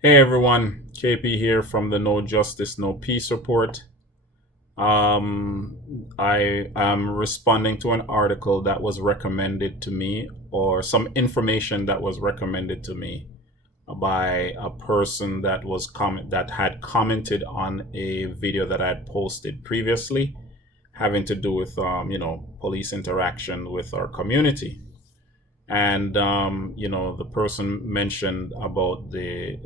Hey everyone, KP here from the No Justice, No Peace report. I am responding to an article that was recommended to me, or some information that was recommended to me by a person that had commented on a video that I had posted previously, having to do with police interaction with our community. And the person mentioned about the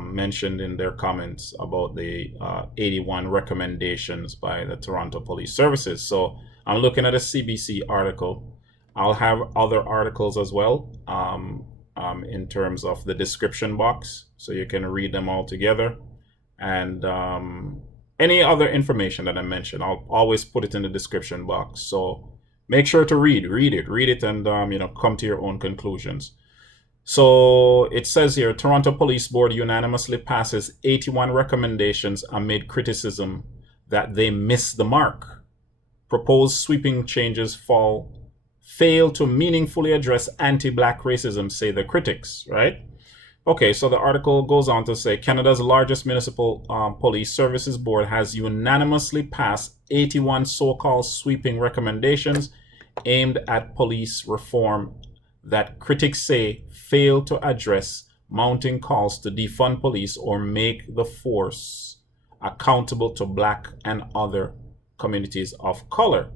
mentioned in their comments about the 81 recommendations by the Toronto Police Services. So I'm looking at a CBC article. I'll have other articles as well, in terms of the description box, so you can read them all together. And any other information that I mentioned, I'll always put it in the description box. So make sure to read it, and come to your own conclusions. So it says here, Toronto Police Board unanimously passes 81 recommendations amid criticism that they miss the mark. Proposed sweeping changes fail to meaningfully address anti-black racism, say the critics, right? Okay, so the article goes on to say Canada's largest municipal police services board has unanimously passed 81 so called sweeping recommendations aimed at police reform that critics say fail to address mounting calls to defund police or make the force accountable to black and other communities of color.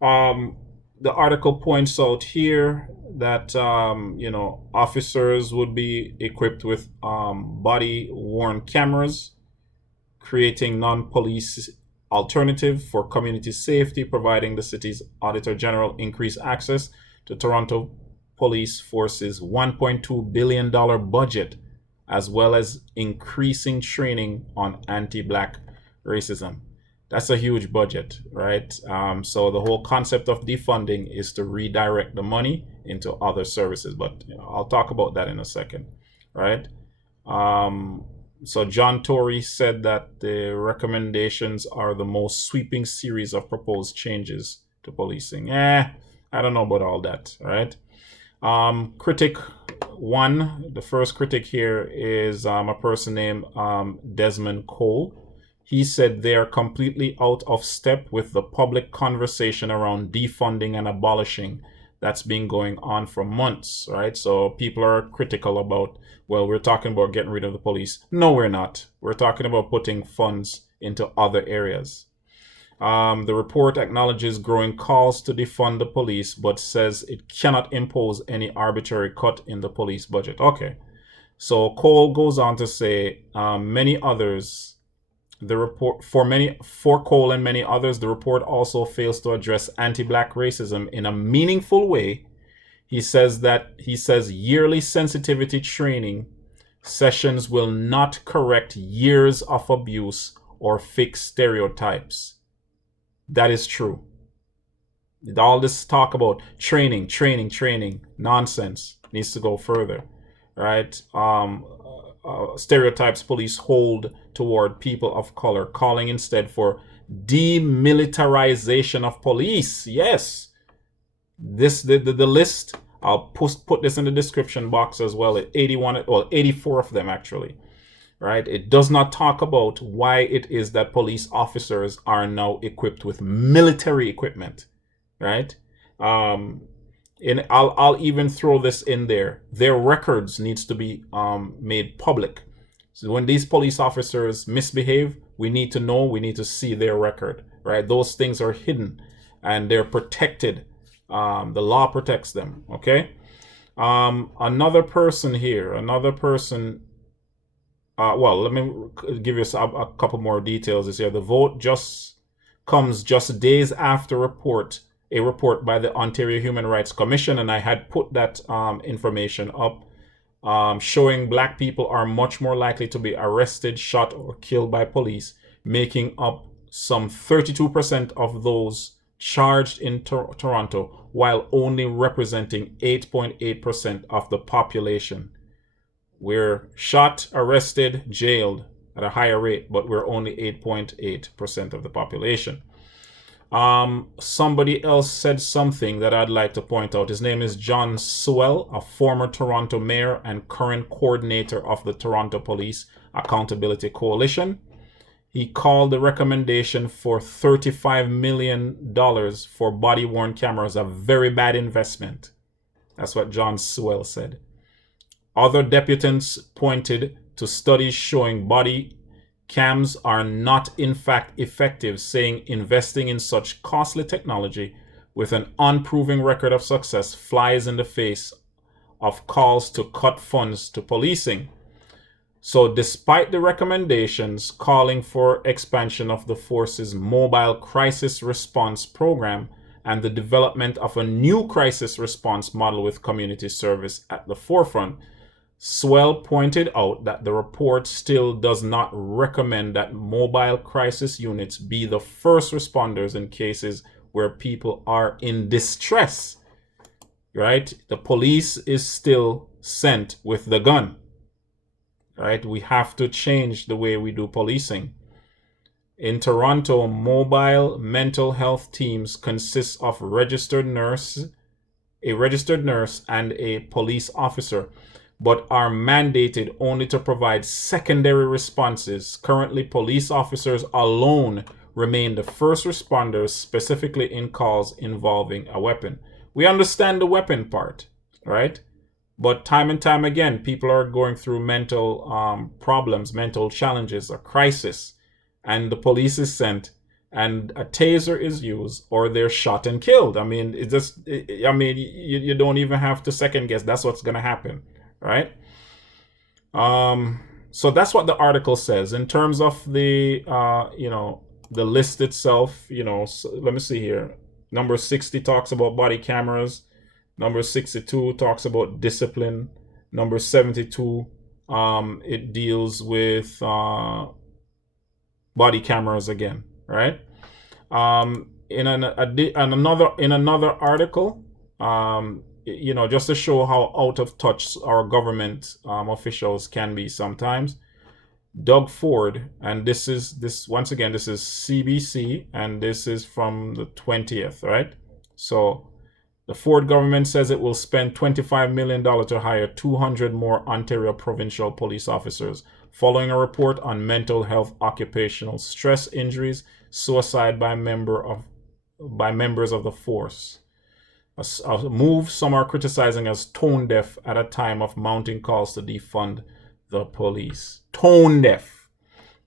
Um, the article points out here that officers would be equipped with body worn cameras, creating non-police alternative for community safety, providing the city's auditor general increased access to Toronto Police Force's $1.2 billion budget, as well as increasing training on anti-black racism. That's a huge budget, right? So the whole concept of defunding is to redirect the money into other services, but I'll talk about that in a second, right? Um, so John Tory said that the recommendations are the most sweeping series of proposed changes to policing. I don't know about all that, right? Critic one, the first critic here is a person named Desmond Cole. He said they are completely out of step with the public conversation around defunding and abolishing that's been going on for months, right? So people are critical about, well, we're talking about getting rid of the police. No, we're not. We're talking about putting funds into other areas. The report acknowledges growing calls to defund the police, but says it cannot impose any arbitrary cut in the police budget. Okay. So Cole goes on to say many others the report for Cole and many others, the report also fails to address anti-black racism in a meaningful way. He says yearly sensitivity training sessions will not correct years of abuse or fix stereotypes. That is true. All this talk about training, nonsense needs to go further, right? Stereotypes police hold toward people of color, calling instead for demilitarization of police. Yes, the list. I'll put this in the description box as well. 81, well, 84 of them actually, right? It does not talk about why it is that police officers are now equipped with military equipment, right? Um, and I'll even throw this in there. Their records needs to be made public. So when these police officers misbehave, we need to know. We need to see their record, right? Those things are hidden, and they're protected. The law protects them. Okay. Another person here. Another person. Well, let me give you a couple more details. Is here the vote comes just days after a report by the Ontario Human Rights Commission, and I had put that information up, showing black people are much more likely to be arrested, shot, or killed by police, making up some 32% of those charged in Toronto, while only representing 8.8% of the population. We're shot, arrested, jailed at a higher rate, but we're only 8.8% of the population. Somebody else said something that I'd like to point out. His name is John Sewell, a former Toronto mayor and current coordinator of the Toronto Police Accountability Coalition. He called the recommendation for $35 million for body-worn cameras a very bad investment. That's what John Sewell said. Other deputants pointed to studies showing body cams are not in fact effective, saying investing in such costly technology with an unproven record of success flies in the face of calls to cut funds to policing. So despite the recommendations calling for expansion of the force's mobile crisis response program and the development of a new crisis response model with community service at the forefront, Swell pointed out that the report still does not recommend that mobile crisis units be the first responders in cases where people are in distress, right? The police is still sent with the gun, right? We have to change the way we do policing. In Toronto, mobile mental health teams consist of a registered nurse and a police officer, but are mandated only to provide secondary responses. Currently, police officers alone remain the first responders, specifically in calls involving a weapon. We understand the weapon part, right? But time and time again, people are going through mental problems, mental challenges, a crisis, and the police is sent, and a taser is used, or they're shot and killed. I mean, you don't even have to second guess. That's what's going to happen, right? So that's what the article says in terms of the the list itself. So let me see here. Number 60 talks about body cameras. Number 62 talks about discipline. Number 72 it deals with body cameras again, right? In another article, just to show how out of touch our government officials can be sometimes. Doug Ford, and this is CBC, and this is from the 20th, right? So the Ford government says it will spend $25 million to hire 200 more Ontario provincial police officers, following a report on mental health, occupational stress injuries, suicide by members of the force. A move some are criticizing as tone deaf at a time of mounting calls to defund the police. Tone deaf.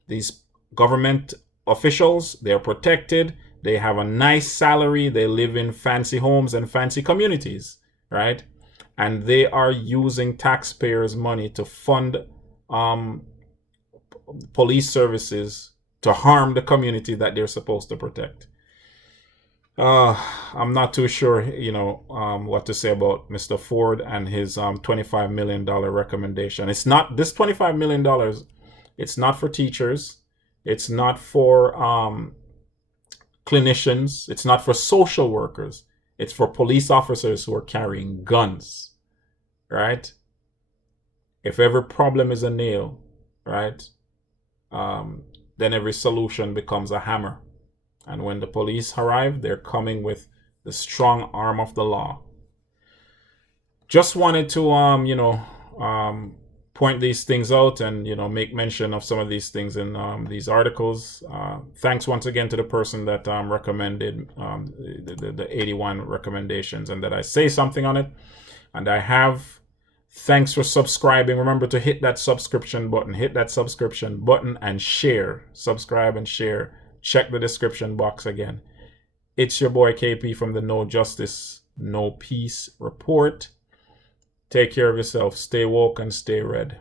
These government officials, they're protected. They have a nice salary. They live in fancy homes and fancy communities, right? And they are using taxpayers' money to fund police services to harm the community that they're supposed to protect. I'm not too sure, what to say about Mr. Ford and his $25 million recommendation. It's not this $25 million. It's not for teachers. It's not for clinicians. It's not for social workers. It's for police officers who are carrying guns, right? If every problem is a nail, right, then every solution becomes a hammer. And when the police arrive, they're coming with the strong arm of the law. Just wanted to, point these things out and, make mention of some of these things in these articles. Thanks once again to the person that recommended the 81 recommendations and that I say something on it. And I have. Thanks for subscribing. Remember to hit that subscription button. And share. Subscribe and share. Check the description box again. It's your boy KP from the No Justice, No Peace Report. Take care of yourself. Stay woke and stay red.